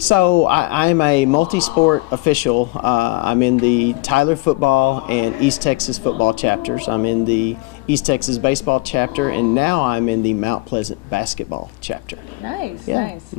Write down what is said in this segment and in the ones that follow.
So I'm a multi-sport official. I'm in the Tyler football and East Texas football chapters. I'm in the East Texas baseball chapter, and now I'm in the Mount Pleasant basketball chapter. Nice, Yeah. nice.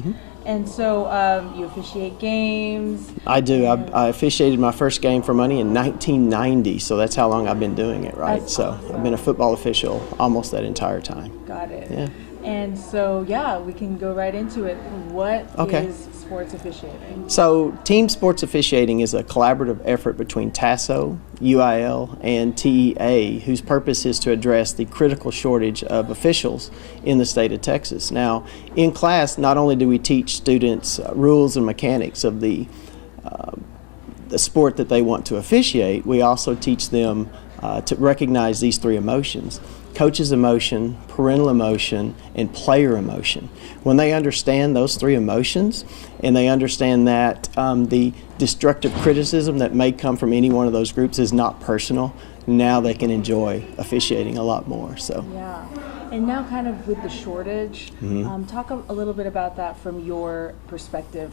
And so you officiate games? I do. I officiated my first game for money in 1990, so that's how long I've been doing it, right? That's So awesome. I've been a football official almost that entire time. Got it. Yeah. And so, yeah, we can go right into it. What Okay. is sports officiating? So team sports officiating is a collaborative effort between TASO, UIL, and TEA, whose purpose is to address the critical shortage of officials in the state of Texas. Now, in class, not only do we teach students rules and mechanics of the sport that they want to officiate, we also teach them to recognize these three emotions: coach's emotion, parental emotion, and player emotion. When they understand those three emotions, and they understand that the destructive criticism that may come from any one of those groups is not personal, now they can enjoy officiating a lot more. So. Yeah. And now kind of with the shortage, talk a little bit about that from your perspective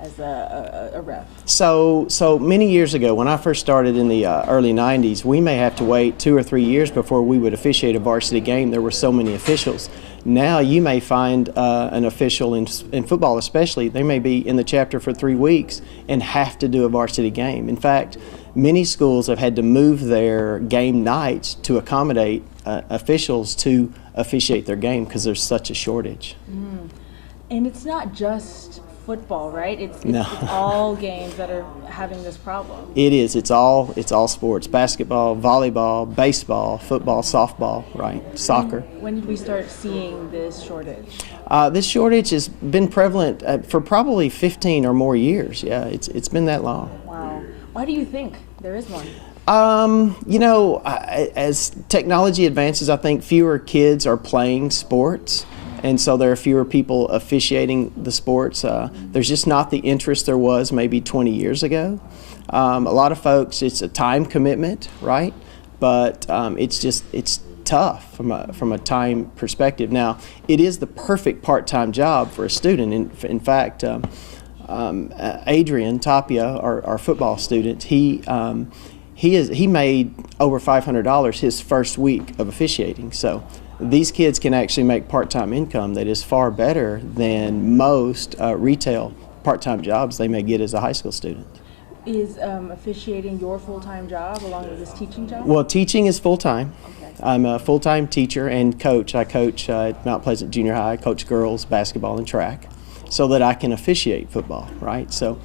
as a ref. So many years ago, when I first started in the early 90s, we may have to wait 2 or 3 years before we would officiate a varsity game. There were so many officials. Now you may find an official in football especially, they may be in the chapter for 3 weeks and have to do a varsity game. In fact, many schools have had to move their game nights to accommodate officials to officiate their game because there's such a shortage. And it's not just football, right? It's No. all games that are having this problem. It is. It's all sports: basketball, volleyball, baseball, football, softball, right? Soccer. When did we start seeing this shortage? This shortage has been prevalent for probably 15 or more years. Yeah, it's been that long. Wow. Why do you think there is one? As technology advances, I think fewer kids are playing sports. And so there are fewer people officiating the sports. There's just not the interest there was maybe 20 years ago. A lot of folks, it's a time commitment, right? But it's tough from a time perspective. Now, it is the perfect part-time job for a student. In fact, Adrian Tapia, our football student, he made over $500 his first week of officiating. So these kids can actually make part-time income that is far better than most retail part-time jobs they may get as a high school student. Is officiating your full-time job along with this teaching job? Well, teaching is full-time. Okay. I'm a full-time teacher and coach. I coach at Mount Pleasant Junior High. I coach girls basketball and track so that I can officiate football, right? So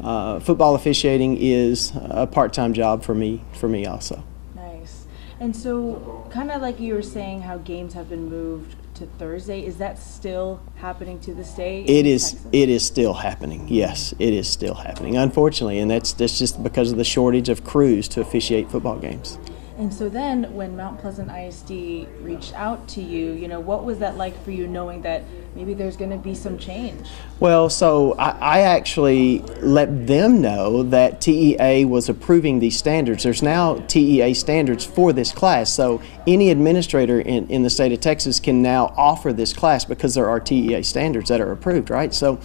football officiating is a part-time job for me also. Nice. And so kind of like you were saying how games have been moved to Thursday, is that still happening to this day? It is still happening. Yes, it is still happening, unfortunately, and that's just because of the shortage of crews to officiate football games. And so then when Mount Pleasant ISD reached out to you, what was that like for you, knowing that maybe there's going to be some change? Well, so I actually let them know that TEA was approving these standards. There's now TEA standards for this class, so any administrator in the state of Texas can now offer this class because there are TEA standards that are approved, right? So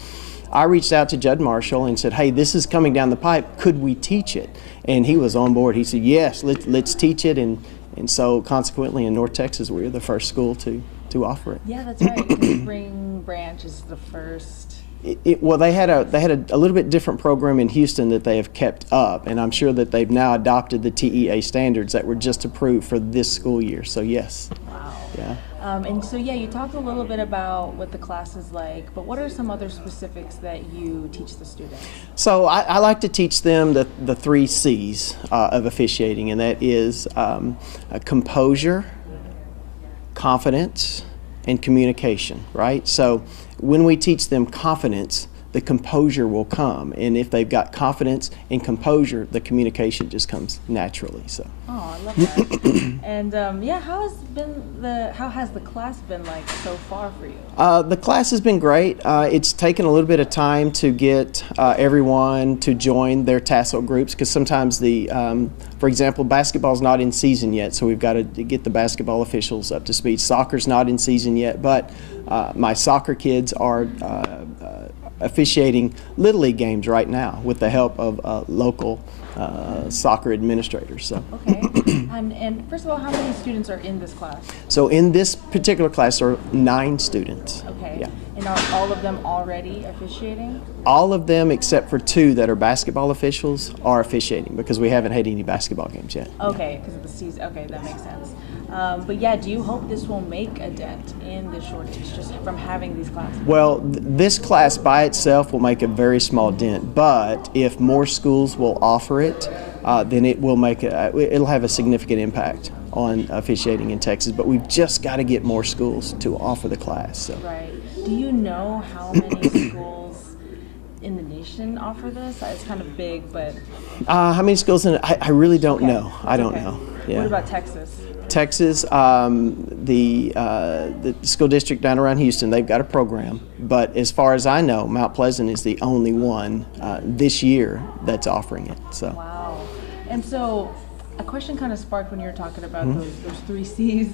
I reached out to Judd Marshall and said, hey, this is coming down the pipe. Could we teach it? And he was on board. He said, yes, let's teach it. And so consequently in North Texas, we were the first school to offer it. Yeah, that's right. The Spring Branch is the first. Well, they had a little bit different program in Houston that they have kept up, and I'm sure that they've now adopted the TEA standards that were just approved for this school year. So yes. Wow. Yeah. And so, yeah, you talked a little bit about what the class is like, but what are some other specifics that you teach the students? So I like to teach them the 3 C's of officiating, and that is composure, confidence, and communication, right? So when we teach them confidence, the composure will come, and if they've got confidence and composure, the communication just comes naturally. So. Oh, I love that. And how has the class been like so far for you? The class has been great. It's taken a little bit of time to get everyone to join their tassel groups because sometimes for example, basketball's not in season yet, so we've got to get the basketball officials up to speed. Soccer's not in season yet, but my soccer kids are officiating Little League games right now with the help of local soccer administrators. So. Okay. And first of all, how many students are in this class? So in this particular class there are 9 students. Okay. Yeah. And are all of them already officiating? All of them except for 2 that are basketball officials are officiating because we haven't had any basketball games yet. Okay, because of the season. Okay, that makes sense. But yeah, do you hope this will make a dent in the shortage just from having these classes? Well, this class by itself will make a very small dent, but if more schools will offer it, then it will make it'll have a significant impact on officiating in Texas. But we've just got to get more schools to offer the class. So. Right. Do you know how many schools in the nation offer this? It's kind of big, but how many schools in it? I really don't know. I don't okay. know. Yeah. What about Texas? Texas, the school district down around Houston, they've got a program. But as far as I know, Mount Pleasant is the only one this year that's offering it. So. Wow. And so a question kind of sparked when you were talking about those 3 C's.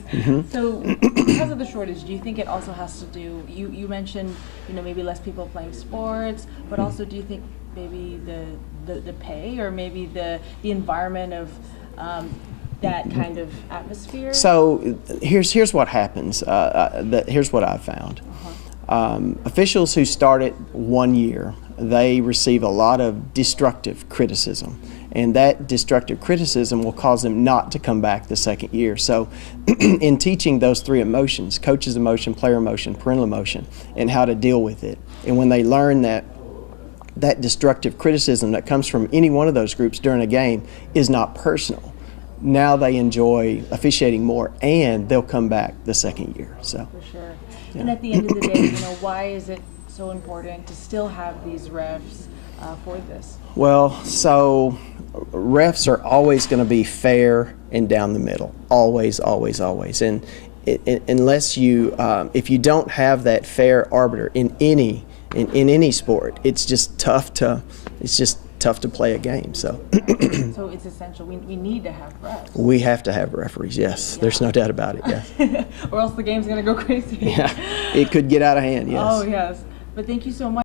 So because of the shortage, do you think it also has to do, you mentioned, maybe less people playing sports, but also do you think maybe the pay or maybe the environment of that kind of atmosphere? So here's what happens. Here's what I've found. Officials who start it 1 year, they receive a lot of destructive criticism, and that destructive criticism will cause them not to come back the second year. So in teaching those 3 emotions, coach's emotion, player emotion, parental emotion, and how to deal with it, and when they learn that destructive criticism that comes from any one of those groups during a game is not personal, now they enjoy officiating more, and they'll come back the second year. So. For sure. Yeah. And at the end of the day, why is it so important to still have these refs for this? Well, so refs are always going to be fair and down the middle. Always, always, always. And unless you, if you don't have that fair arbiter in any sport, it's just tough to play a game. So. So it's essential. We need to have refs. We have to have referees. Yes, yeah. There's no doubt about it. Yes. Or else the game's going to go crazy. Yeah, it could get out of hand. Yes. Oh yes. But thank you so much.